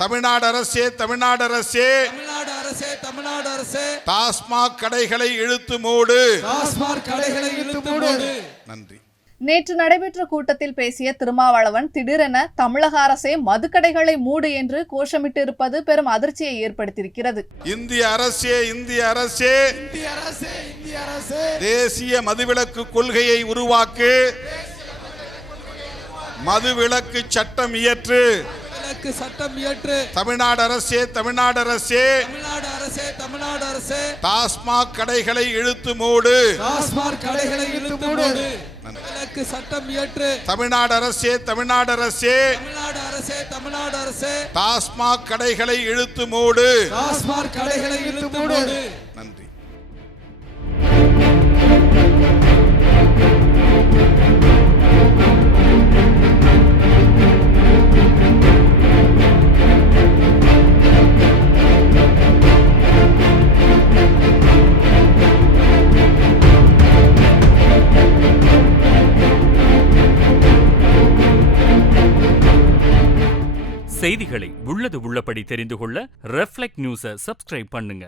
தமிழ்நாடு அரசே தமிழ்நாடு அரசே தமிழ்நாடு அரசே தமிழ்நாடு அரசே டாஸ்மாக் கடைகளை இழுத்து மூடு. டாஸ்மாக் கடைகளை இழுத்து மூடு. நன்றி. நேற்று நடைபெற்ற கூட்டத்தில் பேசிய திருமாவளவன் திடீரென தமிழக அரசே மதுக்கடைகளை மூடு என்று கோஷமிட்டிருப்பது பெரும் அதிர்ச்சியை ஏற்படுத்தியிருக்கிறது. இந்திய அரசே இந்திய அரசே இந்திய அரசே இந்திய அரசே தேசிய மதுவிலக்கு கொள்கையை உருவாக்கு. மதுவிலக்கு சட்டம் இயற்று. சட்டம் இயற்று. தமிழ்நாடு அரசே தமிழ்நாடு அரசே தமிழ்நாடு அரசே தமிழ்நாடு அரசே டாஸ்மாக் கடைகளை இழுத்து மூடு. டாஸ்மாக் கடைகளை இழுத்து மூடு. சட்டம் இயற்று. தமிழ்நாடு அரசே தமிழ்நாடு அரசே தமிழ்நாடு அரசே தமிழ்நாடு அரசே டாஸ்மாக் கடைகளை இழுத்து மூடு. டாஸ்மாக் கடைகளை இழுத்து மூடு. நன்றி. செய்திகளை உள்ளது உள்ளபடி தெரிந்து கொள்ள ரெஃப்ளெக்ட் நியூஸை சப்ஸ்கிரைப் பண்ணுங்க.